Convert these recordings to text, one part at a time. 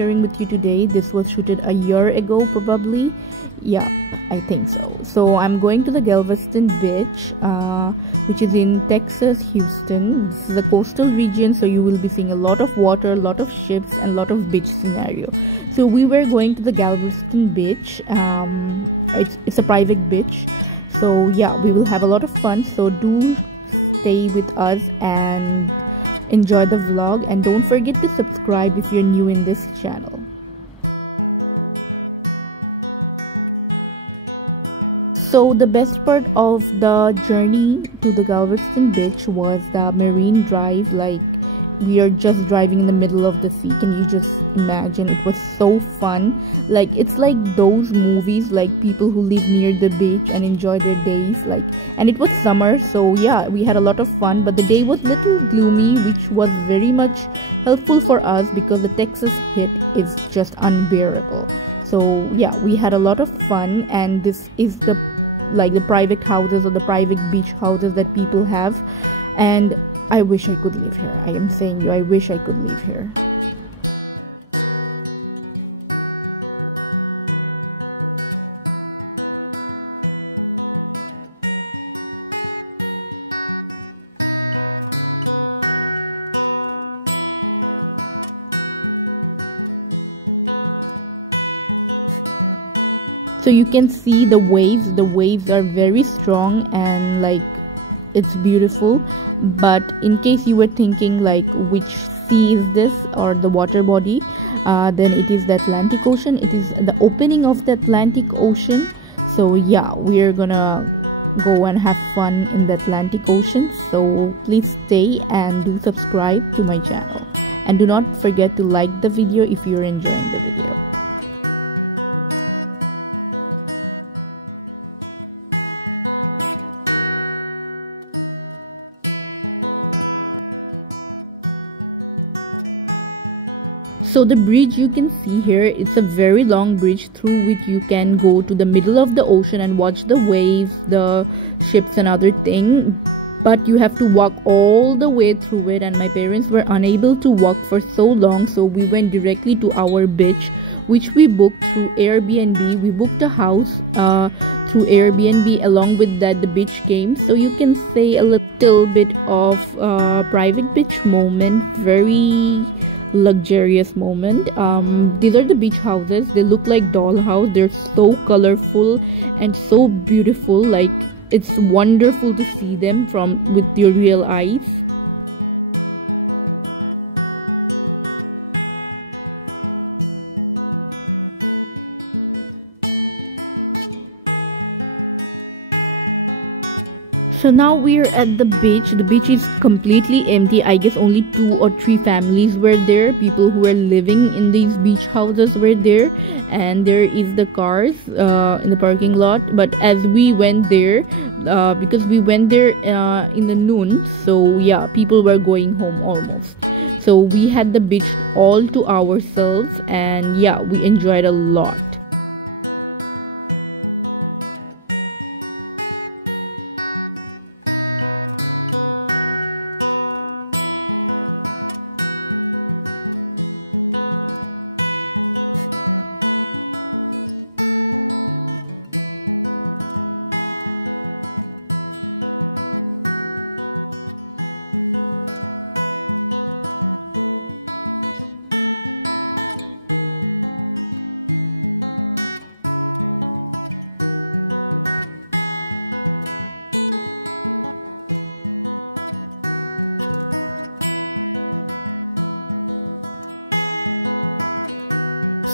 sharing with you today. This was shooted a year ago probably. Yeah, I think so. So I'm going to the Galveston beach, which is in Texas, Houston. This is a coastal region, so you will be seeing a lot of water, a lot of ships, and a lot of beach scenario. So we were going to the Galveston beach. It's a private beach. So yeah, we will have a lot of fun. So do stay with us and enjoy the vlog, and don't forget to subscribe if you're new in this channel. So the best part of the journey to the Galveston beach was the marine drive. Like, we are just driving in the middle of the sea. Can you just imagine? It was so fun. Like, it's like those movies, like people who live near the beach and enjoy their days. Like, and it was summer, so yeah, we had a lot of fun. But the day was a little gloomy, which was very much helpful for us because the Texas heat is just unbearable. So yeah, we had a lot of fun, and this is the private houses or the private beach houses that people have, and I wish I could live here. I am saying you, I wish I could live here. So you can see the waves are very strong, and like, it's beautiful. But in case you were thinking like which sea is this or the water body, then it is the Atlantic Ocean. It is the opening of the Atlantic Ocean. So yeah, we're gonna go and have fun in the Atlantic Ocean. So please stay and do subscribe to my channel, and do not forget to like the video if you're enjoying the video. So the bridge you can see here, it's a very long bridge through which you can go to the middle of the ocean and watch the waves, the ships and other thing. But you have to walk all the way through it, and my parents were unable to walk for so long, so we went directly to our beach, which we booked through Airbnb. We booked a house through Airbnb. Along with that, the beach came. So you can say a little bit of private beach moment, very luxurious moment. These are the beach houses. They look like dollhouse. They're so colorful and so beautiful. Like, it's wonderful to see them with your real eyes. So now we're at the beach. The beach is completely empty. I guess only 2 or 3 families were there. People who were living in these beach houses were there, and there is the cars in the parking lot. But as we went there, because we went there in the noon, so yeah, people were going home almost. So we had the beach all to ourselves, and yeah, we enjoyed a lot.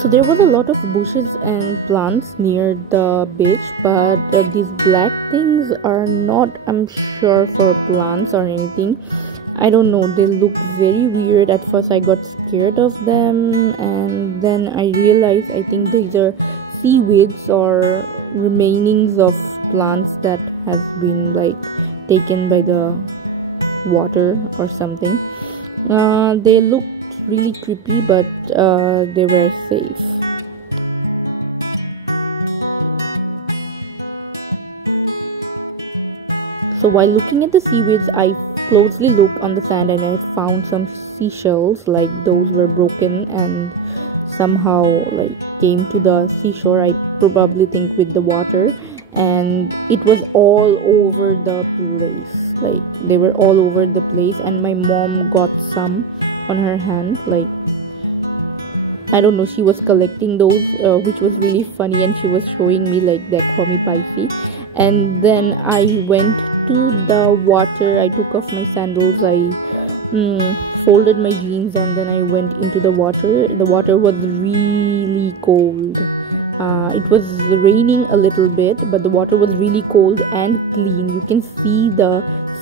There was a lot of bushes and plants near the beach, but these black things are not, I'm sure, for plants or anything. I don't know, they look very weird. At first I got scared of them, and then I realized I think these are seaweeds or remainings of plants that has been like taken by the water or something. They looked really creepy, but they were safe. So while looking at the seaweeds, I closely looked on the sand and I found some seashells, like those were broken, and some somehow like came to the seashore. I probably think with the water, and it was all over the place. Like they were all over the place, and my mom got some on her hand. Like I don't know, she was collecting those, which was really funny, and she was showing me like that for me spicy. And then I went to the water. I took off my sandals. I folded my jeans, and then I went into the water. And the water was really cold. It was raining a little bit, but the water was really cold and clean. You can see the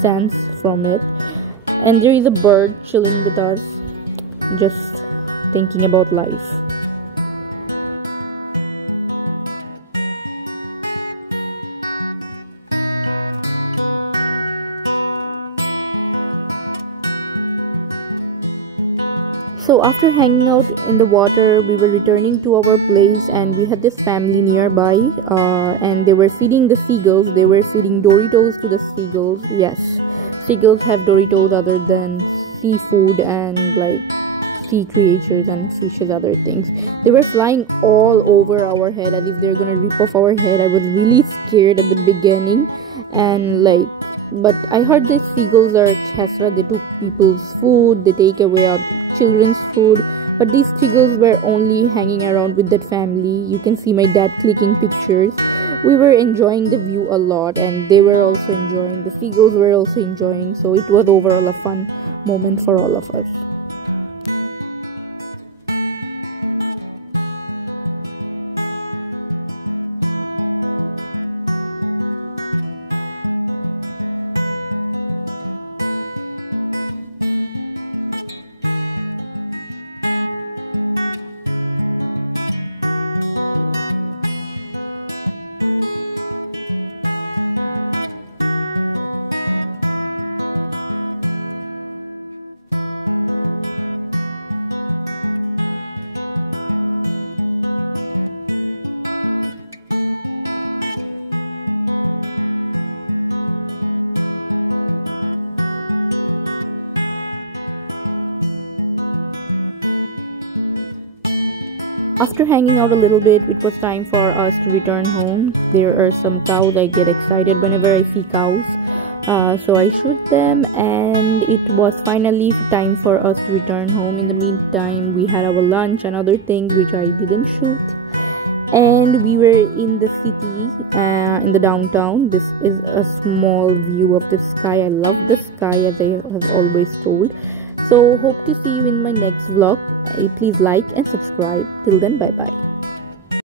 sands from it. And there is a bird chilling with us, just thinking about life. So after hanging out in the water, we were returning to our place, and we had this family nearby, and they were feeding the seagulls. They were feeding Doritos to the seagulls. Yes, seagulls have Doritos other than seafood and like sea creatures and fishes, other things. They were flying all over our head as if they're gonna rip off our head. I was really scared at the beginning, and like, but I heard these seagulls are chesra. They took people's food, they take away our children's food, but these seagulls were only hanging around with that family. You can see my dad clicking pictures. We were enjoying the view a lot, and they were also enjoying. The seagulls were also enjoying, so it was overall a fun moment for all of us. After hanging out a little bit, it was time for us to return home. There are some cows. I get excited whenever I see cows, so I shoot them, and it was finally time for us to return home. In the meantime, we had our lunch and other things which I didn't shoot, and we were in the city, in the downtown. This is a small view of the sky. I love the sky, as I have always told. So hope to see you in my next vlog. Please like and subscribe. Till then, bye bye.